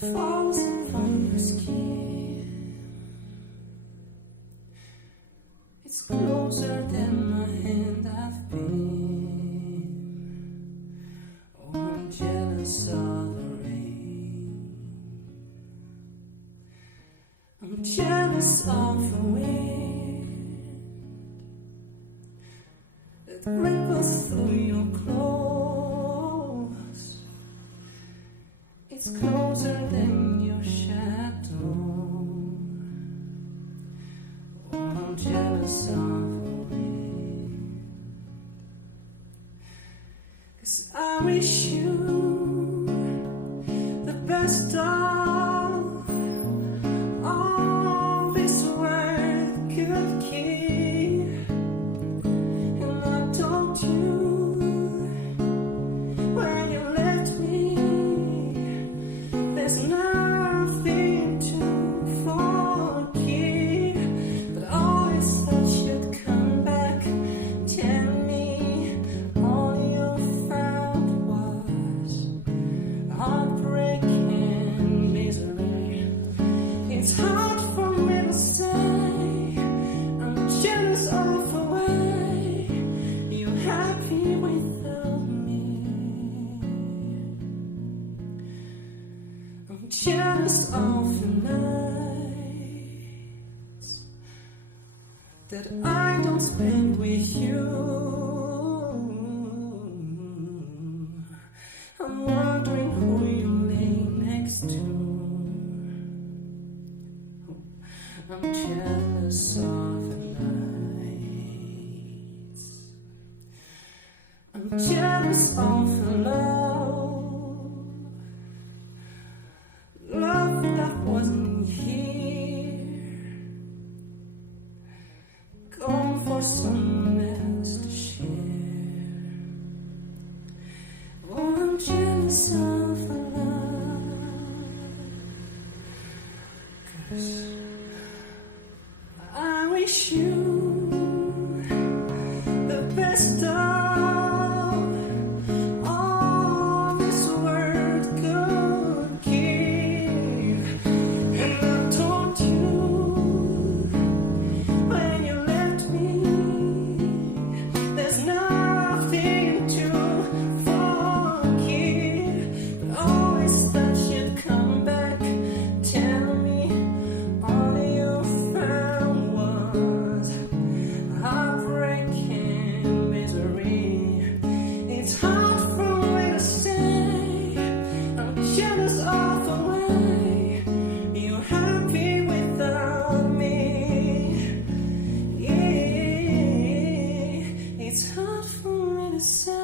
falls from your skin. It's closer than my hand I've been. Oh, I'm jealous of the rain. I'm jealous of the wind that ripples through your clothes. It's closer than your shadow. Oh, I'm jealous of the wind, 'cause I wish you the best of all this world could keep. And I told you when you left me, there's nothing to forgive. But always thought you'd come back, tell me all you found was heartbreak and misery. It's hard for me to say I'm jealous of the way you're happy without me. I'm jealous of the nights that I don't spend with you. I'm wondering who you lay next to. I'm jealous of the nights. I'm jealous of the love that wasn't here, gone for someone else to share. Oh, I'm jealous of the love, 'cause I wish you the best of all this world could give. And I told you when you left me, there's nothing to forgive. But always thought you'd come back, tell me all you found was heartbreak and misery. It's hard for me to say I'm jealous of the way you're happy without me. Yeah, it's hard for me to say